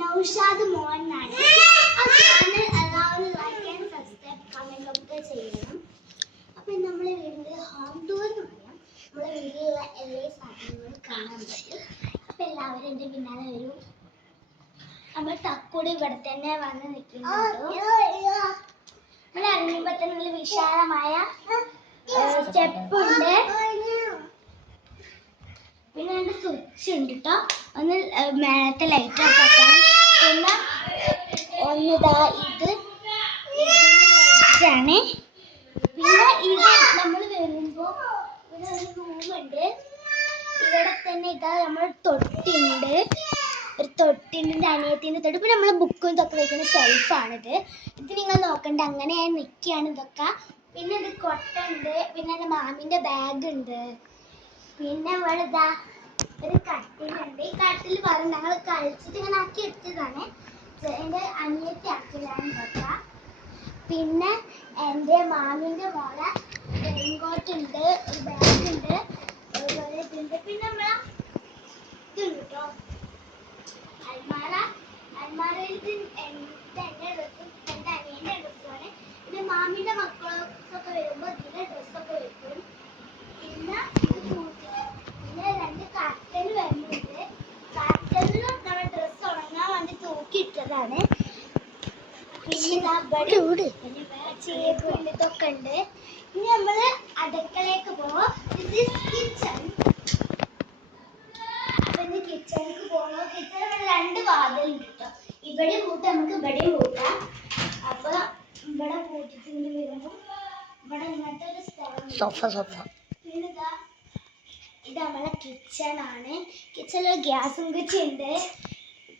നൗഷാദ് മോഹൻ എന്നാണ്. എല്ലാവരും like and subscribe comment ഒക്കെ ചെയ്യണം. അപ്പൊ നമ്മളെ വീടിന്റെ ഹോം ടൂർ എന്ന് പറയാം. നമ്മളെ വീട്ടിലുള്ള എല്ലാ സാധനങ്ങളും കാണാൻ പറ്റും. അപ്പൊ എല്ലാവരും എന്റെ പിന്നാലെ വരും. നമ്മൾ തക്കൂടി ഇവിടെ തന്നെ വന്ന് നിൽക്കുന്നുണ്ട്. നമ്മൾ ഇറങ്ങുമ്പോ തന്നെ നല്ല വിശാലമായ സ്റ്റെപ്പ് ഉണ്ട്. പിന്നെ അതിന്റെ സ്വിച്ച് ഉണ്ട് കേട്ടോ. ഒന്ന് മേലത്തെ ലൈറ്റ് ഓഫ് ആക്കാം. പിന്നെ ഒന്നിതാ ഇത് ലൈറ്റാണ്. പിന്നെ ഇത് നമ്മൾ വരുമ്പോൾ ഇവിടെ ഒരു റൂമുണ്ട്. ഇവിടെ തന്നെ ഇതാ നമ്മൾ തൊട്ടുണ്ട്. ഒരു തൊട്ടിൻ്റെ അനിയത്തിൻ്റെ തൊട്ട്. പിന്നെ നമ്മൾ ബുക്കും ഇതൊക്കെ വയ്ക്കുന്ന ഷെൽഫാണിത്. ഇത് നിങ്ങൾ നോക്കണ്ട, അങ്ങനെ നിൽക്കുകയാണ് ഇതൊക്കെ. പിന്നെ ഇത് കൊട്ടുണ്ട്. പിന്നെ എൻ്റെ മാമിൻ്റെ ബാഗ് ഉണ്ട്. പിന്നെ ഇവിടെ ഇതാ ഒരു കട്ടിലുണ്ട്. ഈ കട്ടിൽ പറഞ്ഞു ഞങ്ങൾ കളിച്ചിട്ട് ഇങ്ങനെ ആക്കി എടുത്തതാണ്. എൻ്റെ അനിയത്തി ആക്കിയതാണ് ഇതൊക്കെ. പിന്നെ എൻ്റെ മാമിൻ്റെ മോളെ റെയിൻകോട്ടുണ്ട്, ഒരു ബാഗുണ്ട്, അതുപോലെ ഇതുണ്ട്. പിന്നെ നമ്മളെ ഇതുണ്ട് കേട്ടോ അൽമാരയിൽ എൻ്റെ ഡ്രസ്സും എൻ്റെ അനിയൻ്റെ ഡ്രസ്സുമാണ്. പിന്നെ മാമിൻ്റെ മക്കളൊക്കെ വരുമ്പോൾ ഇതിൻ്റെ ഡ്രസ്സൊക്കെ വെക്കും. പിന്നെ പിന്നെ രണ്ട് കർട്ടൻ വരുന്നുണ്ട്. കർട്ടനിലും നമ്മുടെ ഡ്രസ്സ് ഉണങ്ങാൻ വേണ്ടി തൂക്കിയിട്ടതാണ്. പിന്നെ ചേപ്പുണ്ട്, ഇതൊക്കെ ഉണ്ട്. ഇനി നമ്മൾ അടുക്കളയിലേക്ക് പോവാം. കിച്ചൺ. അപ്പൊ ഇന്ന് കിച്ചണിലേക്ക് പോകണം. കിച്ചണിൽ രണ്ട് വാതിലുണ്ട് കേട്ടോ. ഇവിടെ പൂട്ടാം, നമുക്ക് ഇവിടെയും പൂട്ടാം. അപ്പൊ ഇവിടെ പൂട്ടിട്ട് വരുമ്പോൾ ഇവിടെ ഇങ്ങനത്തെ ഒരു സ്ഥലം. പിന്നെ ഇത് നമ്മളെ കിച്ചണാണ്. കിച്ചണിൽ ഗ്യാസും കുറ്റി ഉണ്ട്.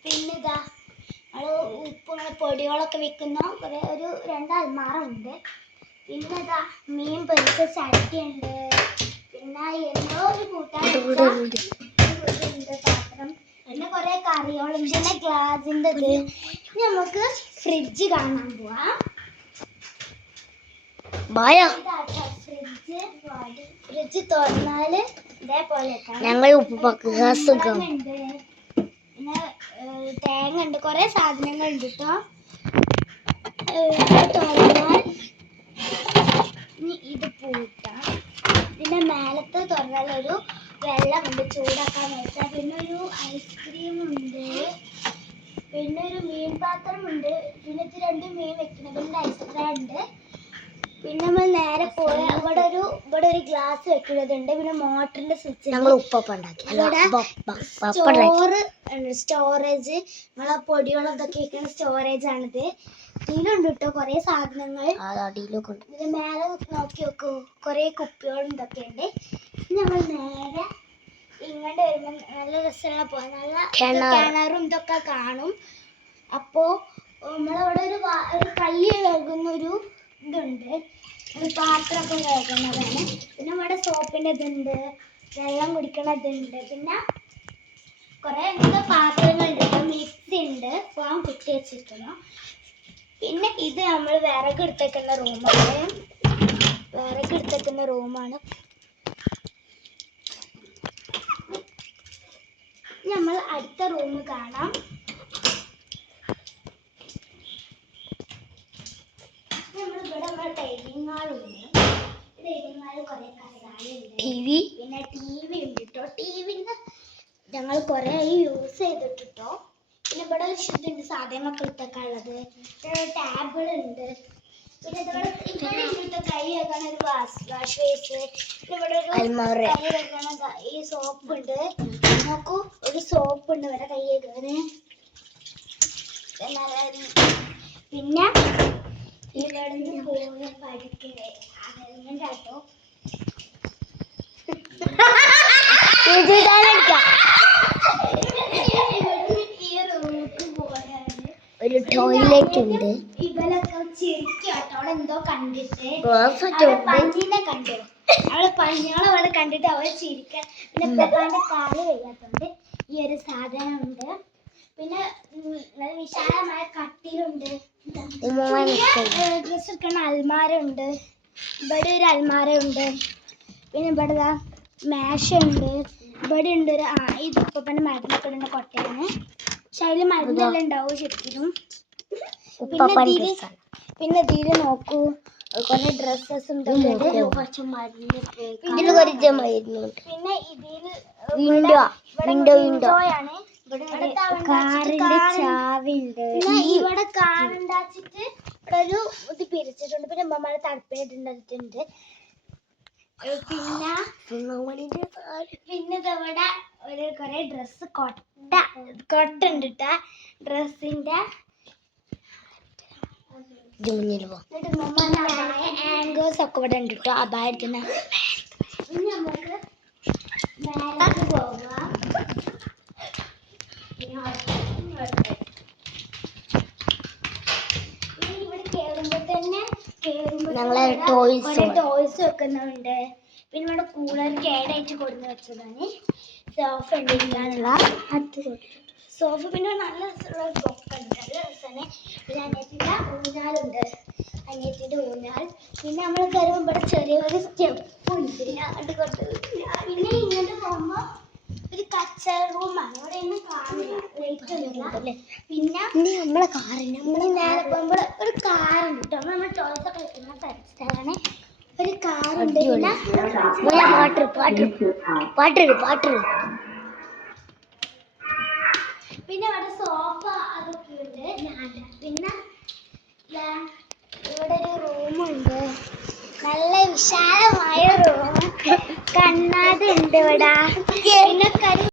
പിന്നെ ഇതാ നമ്മൾ ഉപ്പ് പൊടികളൊക്കെ വെക്കുന്ന ഒരു രണ്ട് അൽമാറ ഉണ്ട്. പിന്നെ ഇതാ മീൻ പൊരിച്ച ചട്ടിയുണ്ട്. പിന്നെ എന്തോ ഒരു കൂട്ടാനുണ്ട് പാത്രം. പിന്നെ കുറെ കറികളുണ്ട്. പിന്നെ ഗ്ലാസിൻ്റെ ഇത്. ഇനി നമുക്ക് ഫ്രിഡ്ജ് കാണാൻ പോവാം. ഫ്രിഡ്ജ് തുറന്നാല് ഇതേപോലെ ഞങ്ങൾ ഉണ്ട്. പിന്നെ തേങ്ങ ഉണ്ട്, കുറെ സാധനങ്ങൾ ഉണ്ട് കേട്ടോ. തുറന്നാൽ ഇത് പൂട്ടാം. ഇതിന്റെ മേലത്തെ തുറന്നാൽ ഒരു വെള്ളമുണ്ട് ചൂടാക്കാൻ വെച്ചാൽ. പിന്നെ ഒരു ഐസ്ക്രീം ഉണ്ട്. പിന്നെ ഒരു മീൻ പാത്രമുണ്ട്. പിന്നെ ഇത് രണ്ട് മീൻ വെക്കണം. പിന്നെ ഐസ്ക്രീം ഉണ്ട്. പിന്നെ നമ്മൾ നേരെ പോയ ഇവിടെ ഒരു ഗ്ലാസ് വെക്കുന്നതുണ്ട്. പിന്നെ മോട്ടറിന്റെ സ്വിച്ച് സ്റ്റോറേജ് നമ്മളെ പൊടികളും ഇതൊക്കെ വെക്കുന്ന സ്റ്റോറേജ് ആണിത്. ഇതിലുണ്ട് കേട്ടോ കുറെ സാധനങ്ങൾ. ഇതിന് മേലെ നോക്കി നോക്കൂ, കുറെ കുപ്പികളും ഇതൊക്കെ ഉണ്ട്. നമ്മൾ നേരെ ഇങ്ങോട്ട് വരുമ്പോൾ നല്ല രസമുള്ള പോലെ നല്ല കിണറും ഇതൊക്കെ കാണും. അപ്പോ നമ്മളവിടെ ഒരു കൈ കഴുകുന്ന ഒരു ഇതുണ്ട്, ഒരു പാത്രമൊക്കെ കഴുകുന്നതാണ്. പിന്നെ ഇവിടെ സോപ്പിൻ്റെ ഇതുണ്ട്, വെള്ളം കുടിക്കണതുണ്ട്. പിന്നെ കുറെ എന്തോ പാത്രങ്ങളുണ്ട്, മിക്സി ഉണ്ട്, ഫോൺ കുത്തി വെച്ചിരിക്കുന്നു. പിന്നെ ഇത് നമ്മൾ വിറകെടുത്തേക്കുന്ന റൂമാണ്. നമ്മൾ അടുത്ത റൂം കാണാം. ഡൈനിങ് ഹാളുണ്ട്. ഡൈനിങ് ഹാളിൽ കുറെ കസാലയുണ്ട്. പിന്നെ ടി വി ഉണ്ട് കേട്ടോ. ടിവിന്റെ ഞങ്ങൾ കുറെ യൂസ് ചെയ്തിട്ടോ. പിന്നെ ഇവിടെ ഒരു ഇതുണ്ട് സാധനങ്ങളൊക്കെ ഇട്ടൊക്കെ ഉള്ളത്. പിന്നെ ടാബിളുണ്ട്. പിന്നെ ഇവിടെ ഇങ്ങനത്തെ കൈ വെക്കാൻ ഒരു വാഷ് ബേസ്. ഇവിടെ ഒരു കൈ വെക്കണ ഈ സോപ്പ് ഉണ്ട്. നോക്കൂ, ഒരു സോപ്പ് ഉണ്ട് ഇവിടെ കൈ വെക്കാന്. പിന്നെ ഇവിടുന്ന് പോകുന്ന പഠിക്കേ കേട്ടോ. ഒരു ടോയ്ലറ്റ് ഉണ്ട്. ഇവരൊക്കെ ചിരിക്കാട്ടോ അവിടെ എന്തോ കണ്ടിട്ട്. പഞ്ഞിനെ കണ്ടു. പഞ്ഞികളവിടെ കണ്ടിട്ട് അവരെ ചിരിക്കാൻ. പിന്നെ പെപ്പാന്റെ കാല് വയ്യാത്തോണ്ട് ഈ ഒരു സാധനം ഉണ്ട്. പിന്നെ വിശാലമായ കട്ടിലുണ്ട്. ഡ്രസ് വെക്കണ അൽമാര ഉണ്ട്. ഇവിടെ ഒരു അൽമാര ഉണ്ട്. പിന്നെ ഇവിടെ മാഷ ഉണ്ട്. ഇവിടെ ഉണ്ട് ഒരു ഇത് ഉപ്പപ്പൻ്റെ മരുന്നൊക്കെ ഉള്ള കൊട്ടയാണ്. പക്ഷെ അതിൽ മരുന്നെല്ലാം ഉണ്ടാവും ശരിക്കും. പിന്നെ ഇതില് നോക്കൂ കുറെ ഡ്രസ്സസ് ഉണ്ട്. പിന്നെ ഇതില് വിൻഡോയാണ്. കാറിന്റെ ചാവിണ്ട്. ഇവിടെ കാറുണ്ടാച്ചിട്ട് ഇവിടെ ഒരു ഇത് പിരിച്ചിട്ടുണ്ട്. പിന്നെ അമ്മമാരെ തടുപ്പേറ്റുണ്ട്. പിന്നെ ഇതവിടെ ഒരു കുറെ ഡ്രസ്സ് കൊട്ട ഉണ്ട് കേട്ടാ. ഡ്രസ്സിന്റെ ആംഗേഴ്സ് ഒക്കെ ഇവിടെ ഉണ്ട് കേട്ടോ. അപായത്തിന് ഇനി നമുക്ക് മേലേക്ക് പോവാം. ഇവിടെ കേറുമ്പോ തന്നെ ടോയ്സ് വെക്കുന്നുണ്ട്. പിന്നെ ഇവിടെ കൂളർ കേടായിട്ട് കൊടുന്ന് വെച്ചതാണ്. സോഫ ഉണ്ട് ഇരിക്കാനുള്ള സോഫ. പിന്നെ നല്ല രസമുള്ള ബൊക്കുണ്ട്. നല്ല രസമാണ്. പിന്നെ അനിയത്തിൻ്റെ ഊഞ്ഞാലുണ്ട്. അനിയത്തിൻ്റെ ഊഞ്ഞാൽ. പിന്നെ നമ്മൾ കയറുമ്പോൾ ഇവിടെ ചെറിയൊരു സ്റ്റെപ്പ് ഉണ്ട്. പിന്നെ ഇങ്ങോട്ട് പോകുമ്പോൾ ഒരു കച്ചറ റൂമാണ്. ഇവിടെ ഒന്നും കാണില്ല. ലൈറ്റ് ഒന്നുമില്ല. പിന്നെ നമ്മളെ കാറിന് നേരെ പോകുമ്പോൾ ഒരു കാറുണ്ട് കേട്ടോ. നമ്മൾ ടോയ്സ് ഒക്കെ വെക്കുന്ന സ്ഥലമാണ്. ഒരു കാറുണ്ട്. പിന്നെ ഇവിടെ സോഫ അതൊക്കെ ഉണ്ട്. പിന്നെ ഇവിടെ ഒരു റൂമുണ്ട്. നല്ല വിശാലമായ റൂം. കണ്ണാടി ഉണ്ട് ഇവിടെ.